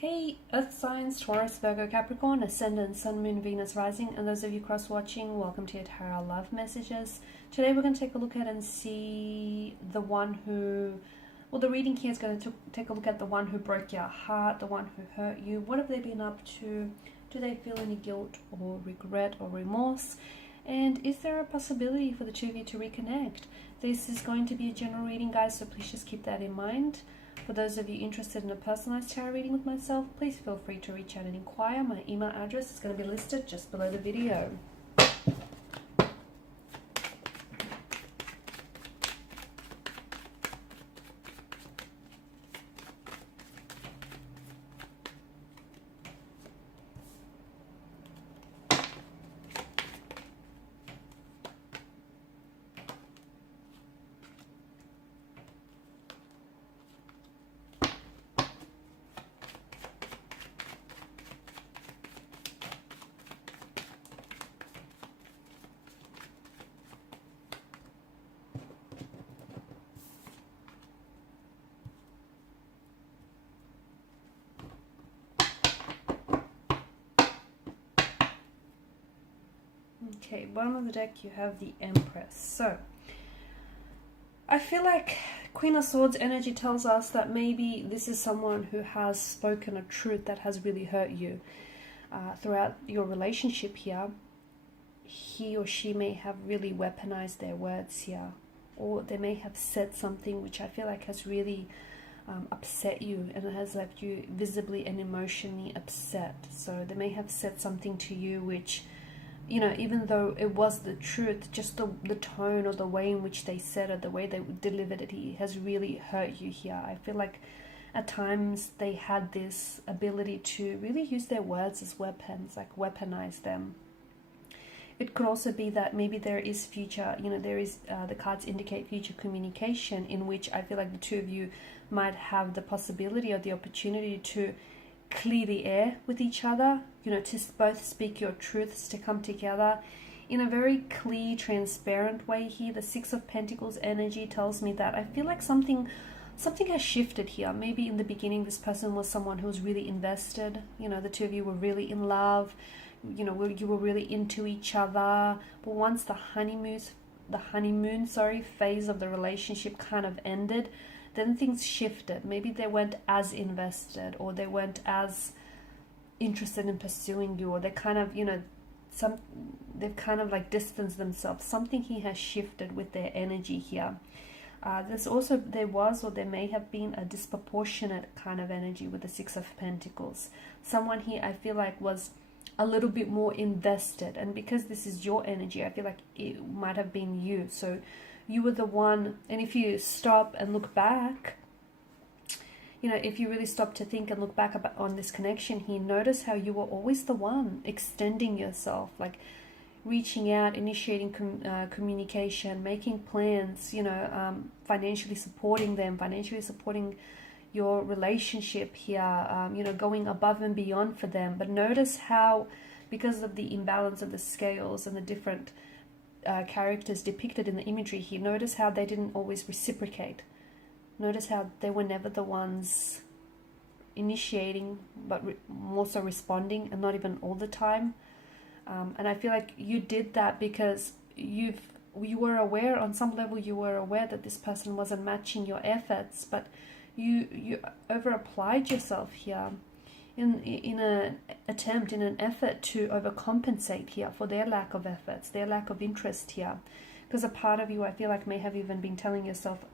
Hey, Earth signs, Taurus, Virgo, Capricorn, Ascendant, Sun, Moon, Venus, Rising, and those of you cross-watching, welcome to your Tarot Love Messages. Today we're going to take a look at and see the one who, well, the reading here is going to take a look at the one who broke your heart, the one who hurt you. What have they been up to? Do they feel any guilt or regret or remorse? And is there a possibility for the two of you to reconnect? This is going to be a general reading, guys, so please just keep that in mind. For those of you interested in a personalized tarot reading with myself, please feel free to reach out and inquire. My email address is going to be listed just below the video. Okay, bottom of the deck you have the Empress. So, I feel like Queen of Swords energy tells us that maybe this is someone who has spoken a truth that has really hurt you. Throughout your relationship here, he or she may have really weaponized their words here. Or they may have said something which I feel like has really upset you, and it has left you visibly and emotionally upset. So they may have said something to you which, you know, even though it was the truth, just the tone or the way in which they said it, the way they delivered it, has really hurt you here. I feel like at times they had this ability to really use their words as weapons, like weaponize them. It could also be that maybe there is future, you know, there is, the cards indicate future communication in which I feel like the two of you might have the possibility or the opportunity to clear the air with each other, you know, to both speak your truths, to come together in a very clear, transparent way here. The Six of Pentacles energy tells me that I feel like something has shifted here. Maybe in the beginning this person was someone who was really invested, you know, the two of you were really in love, you know, you were really into each other. But once the honeymoon phase of the relationship kind of ended, then things shifted. Maybe they weren't as invested, or they weren't as interested in pursuing you, or they kind of, you know, they've kind of like distanced themselves. Something here has shifted with their energy here. There was or there may have been a disproportionate kind of energy with the Six of Pentacles. Someone here I feel like was a little bit more invested, and because this is your energy, I feel like it might have been you. So you were the one, and if you stop and look back, you know, if you really stop to think and look back on this connection here, notice how you were always the one extending yourself, like reaching out, initiating communication, making plans, you know, financially supporting them, financially supporting your relationship here, you know, going above and beyond for them. But notice how, because of the imbalance of the scales and the different characters depicted in the imagery here, notice how they didn't always reciprocate. Notice how they were never the ones initiating, but more so responding, and not even all the time. And I feel like you did that because you were aware, on some level you were aware that this person wasn't matching your efforts, but you over applied yourself here in an effort to overcompensate here for their lack of efforts, their lack of interest here. Because a part of you, I feel like, may have even been telling yourself,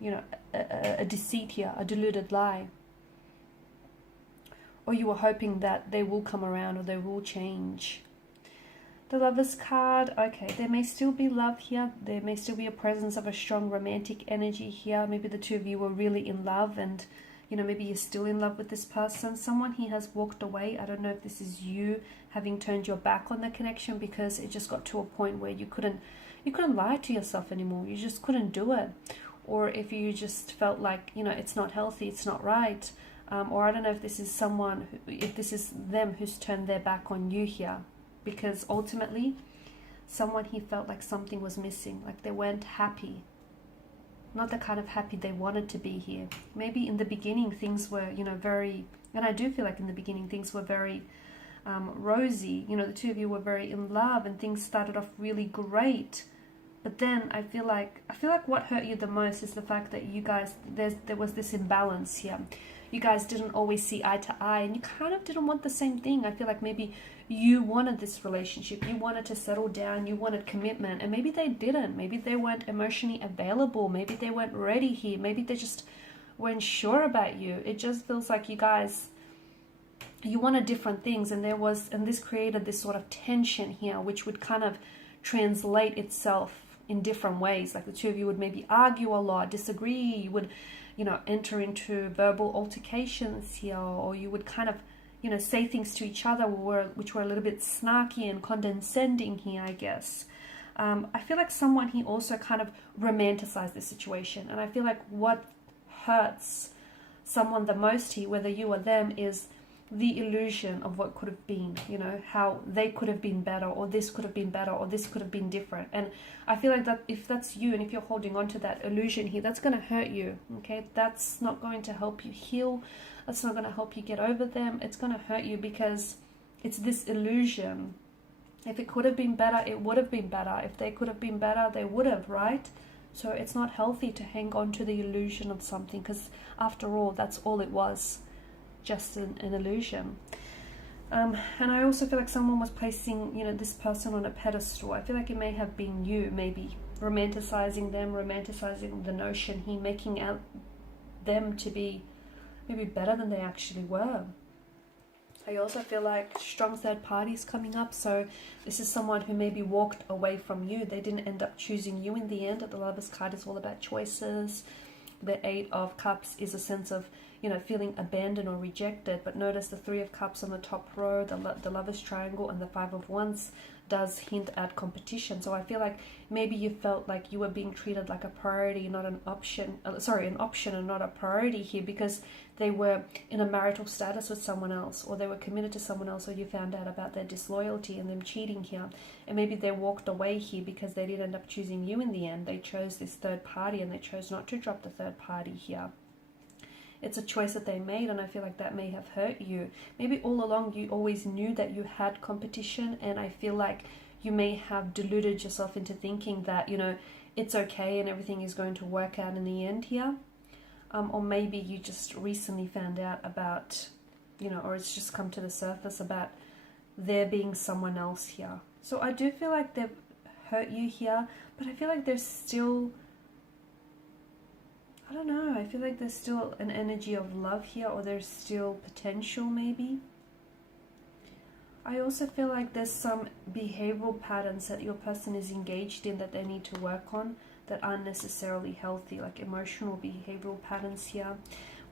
you know, a deceit here, a deluded lie. Or you were hoping that they will come around or they will change. The Lovers card, okay, there may still be love here. There may still be a presence of a strong romantic energy here. Maybe the two of you were really in love, and, you know, maybe you're still in love with this person. Someone here has walked away. I don't know if this is you having turned your back on the connection because it just got to a point where you couldn't lie to yourself anymore. You just couldn't do it. Or if you just felt like, you know, it's not healthy, it's not right. Or I don't know if this is if this is them who's turned their back on you here. Because ultimately, someone here felt like something was missing, like they weren't happy. not the kind of happy they wanted to be here. Maybe in the beginning things were, you know, very, and I do feel like in the beginning things were very rosy. You know, the two of you were very in love and things started off really great. But then I feel like what hurt you the most is the fact that you guys, there was this imbalance here. You guys didn't always see eye to eye, and you kind of didn't want the same thing. I feel like maybe you wanted this relationship, you wanted to settle down, you wanted commitment, and maybe they didn't. Maybe they weren't emotionally available, maybe they weren't ready here, maybe they just weren't sure about you. It just feels like you guys, you wanted different things, and this created this sort of tension here, which would kind of translate itself in different ways. Like the two of you would maybe argue a lot, disagree, you would, you know, enter into verbal altercations here, or you would kind of, you know, say things to each other which were a little bit snarky and condescending here, I guess. I feel like someone here also kind of romanticized the situation, and I feel like what hurts someone the most here, whether you or them, is the illusion of what could have been, you know, how they could have been better, or this could have been better, or this could have been different. And I feel like that if that's you, and if you're holding on to that illusion here, that's going to hurt you, okay? That's not going to help you heal. That's not going to help you get over them. It's going to hurt you because it's this illusion. If it could have been better, it would have been better. If they could have been better, they would have, right? So it's not healthy to hang on to the illusion of something, because after all, that's all it was. Just an illusion. And I also feel like someone was placing, you know, this person on a pedestal. I feel like it may have been you, maybe romanticizing them, romanticizing the notion here, making out them to be maybe better than they actually were. I also feel like strong third parties coming up. So this is someone who maybe walked away from you. They didn't end up choosing you in the end. The Lover's card is all about choices. The Eight of Cups is a sense of, you know, feeling abandoned or rejected. But notice the Three of Cups on the top row, the Lover's Triangle, and the Five of Wands does hint at competition. So I feel like maybe you felt like you were being treated like a priority, not an option. An option and not a priority here, because they were in a marital status with someone else, or they were committed to someone else, or you found out about their disloyalty and them cheating here. And maybe they walked away here because they did end up choosing you in the end. They chose this third party, and they chose not to drop the third party here. It's a choice that they made, and I feel like that may have hurt you. Maybe all along you always knew that you had competition, and I feel like you may have deluded yourself into thinking that, you know, it's okay and everything is going to work out in the end here. Or maybe you just recently found out about, you know, or it's just come to the surface about there being someone else here. So I do feel like they've hurt you here, but I feel like there's still, I don't know, I feel like there's still an energy of love here, or there's still potential maybe. I also feel like there's some behavioral patterns that your person is engaged in that they need to work on that aren't necessarily healthy, like emotional behavioral patterns here.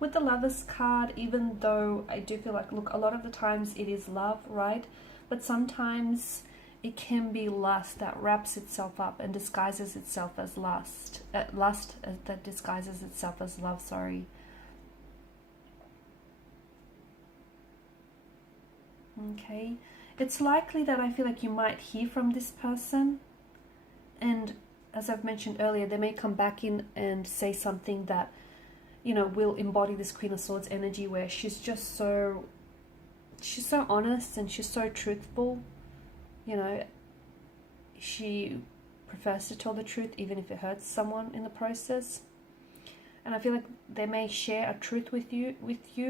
With the Lover's card, even though I do feel like, look, a lot of the times it is love, right? But sometimes it can be lust that wraps itself up and disguises itself as lust. Lust that disguises itself as love, sorry. Okay. It's likely that I feel like you might hear from this person, and as I've mentioned earlier, they may come back in and say something that, you know, will embody this Queen of Swords energy, where she's so honest and she's so truthful. You know, she prefers to tell the truth even if it hurts someone in the process. And I feel like they may share a truth with you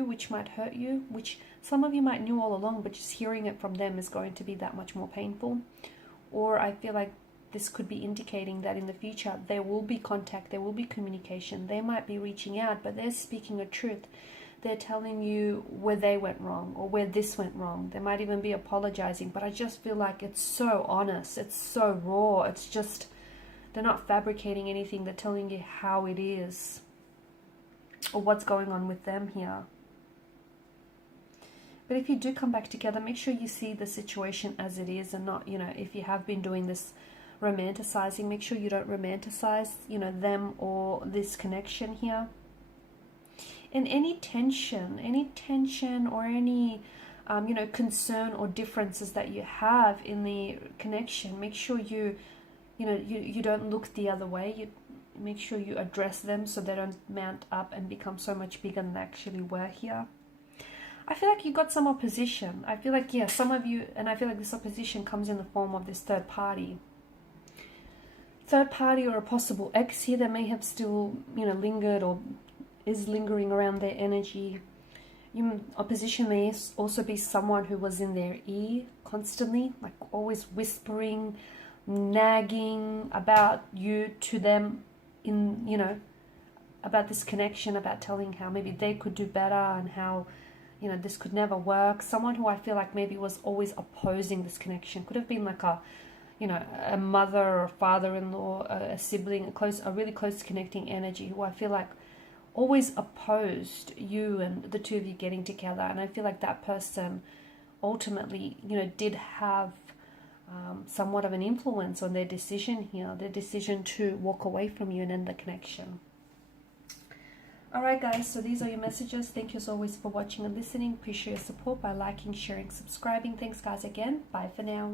which might hurt you, which some of you might knew all along, but just hearing it from them is going to be that much more painful. Or I feel like this could be indicating that in the future there will be contact, there will be communication. They might be reaching out, but they're speaking a truth. They're telling you where they went wrong or where this went wrong. They might even be apologizing, but I just feel like it's so honest, it's so raw. It's just, they're not fabricating anything. They're telling you how it is or what's going on with them here. But if you do come back together, make sure you see the situation as it is, and not, you know, if you have been doing this romanticizing, make sure you don't romanticize, you know, them or this connection here. And any tension or any you know, concern or differences that you have in the connection, make sure you don't look the other way. make sure you address them so they don't mount up and become so much bigger than they actually were here. I feel like you got some opposition. I feel like, yeah, some of you, and I feel like this opposition comes in the form of this third party. Third party or a possible ex here that may have still, you know, lingered or is lingering around their energy. Opposition may also be someone who was in their ear constantly, like always whispering, nagging about you to them, in, you know, about this connection, about telling how maybe they could do better and how, you know, this could never work. Someone who I feel like maybe was always opposing this connection. Could have been like a, you know, a mother or a father-in-law, a sibling, a really close connecting energy, who I feel like always opposed you and the two of you getting together. And I feel like that person ultimately, you know, did have somewhat of an influence on their decision here, their decision to walk away from you and end the connection. Alright guys, so these are your messages. Thank you as always for watching and listening. Appreciate your support by liking, sharing, subscribing. Thanks guys again. Bye for now.